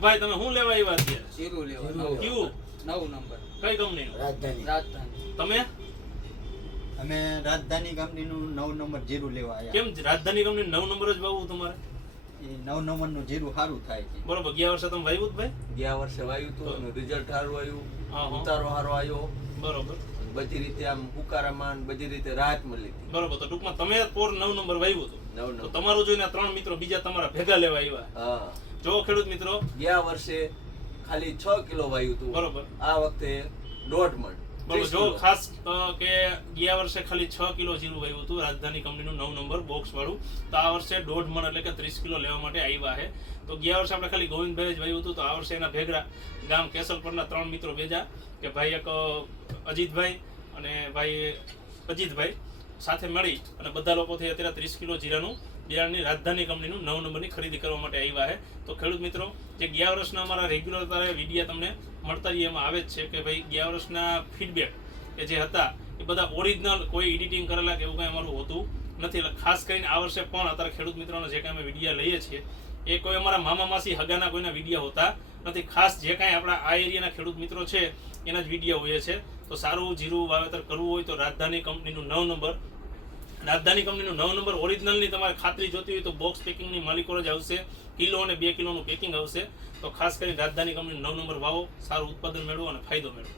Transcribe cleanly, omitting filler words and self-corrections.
ભાઈ તમે શું લેવા આવ્યા અત્યારે? જીરું લેવા. કયું? 9 નંબર. કઈ કંપનીનું? રાજધાની. તમે અમે રાજધાની કંપનીનું 9 નંબર જીરું લેવા આવ્યા. કેમ રાજધાની કંપની 9 નંબર જ વાવવું તમારે? એ 9 નંબરનું જીરું સારું થાય છે. બરોબર. ગયા વર્ષે તમે વાવ્યું જ ભાઈ? ગયા વર્ષે વાવ્યું હતું અને રિઝલ્ટ સારું આવ્યું, હા, હા. ઉતારો સારો આવ્યો, બરોબર બધી રીતે આમ પુકારામાં ને બધી રીતે રાહત મળી હતી. બરોબર. તો ટૂંકમાં તમે પોર 9 નંબર વાવ્યું હતું. 9 તો નંબર. તમારું જોઈને આ 3 મિત્રો બીજા તમારા ભેગા લેવા આવ્યા. હા, જો ખેડૂત મિત્રો, ગયા વર્ષે ખાલી 6 કિલો વાવ્યું હતું, બરોબર આ વખતે 1.5 મણ. બરોબર. 30 જો કિલો. ખાસ કે ગયા વર્ષે ખાલી 6 કિલો જીરું વાવ્યું હતું રાજધાની કંપનીનું 9 નંબર બોક્સ વાળું, તો આ વર્ષે 1.5 મણ એટલે કે 30 કિલો લેવા માટે આવ્યા છે. તો ગયા વર્ષે આપણે ખાલી ગોવિંદભાઈ જ વાવ્યું હતું, તો આ વર્ષે એના ભેગા ગામ કેસલપરના 3 મિત્રો ભેજા કે ભાઈ એક અજીતભાઈ અને ભાઈ અજીતભાઈ સાથે મળી અને બધા લોકોથી અત્યારે 30 કિલો જીરાનું બિયારણની રાજધાની કંપનીનું 9 નંબરની ખરીદી કરવા માટે આવ્યા છે. તો ખેડૂત મિત્રો, જે ગયા વર્ષના અમારા રેગ્યુલર તારે વિડીયા તમને મળતા જ એમાં આવે જ છે કે ભાઈ ગયા વર્ષના ફીડબેક કે જે હતા એ બધા ઓરિજિનલ, કોઈ એડિટિંગ કરેલા કે એવું કંઈ અમારું હોતું નથી. એટલે ખાસ કરીને આ વર્ષે પણ અત્યારે ખેડૂત મિત્રોના જે કાંઈ અમે વિડીયા લઈએ છીએ એ કોઈ અમારા મામા માસી હગાના કોઈના વિડીયા હોતા નથી. ખાસ જે કાંઈ આપણા આ એરિયાના ખેડૂત મિત્રો છે એના જ વિડીયા હોય છે. તો સારું જીરું વાવેતર કરવું હોય તો રાજધાની કંપનીનું 9 નંબર, રાજધાની કંપનીનું 9 નંબર ઓરિજિનલની તમારે ખાતરી જોતી હોય તો બોક્સ પેકિંગની માલિકો જ આવશે, કિલો અને 2 કિલોનું પેકિંગ આવશે. તો ખાસ કરીને રાજધાની કંપનીનું 9 નંબર વાવો, સારું ઉત્પાદન મેળવો અને ફાયદો મેળવો.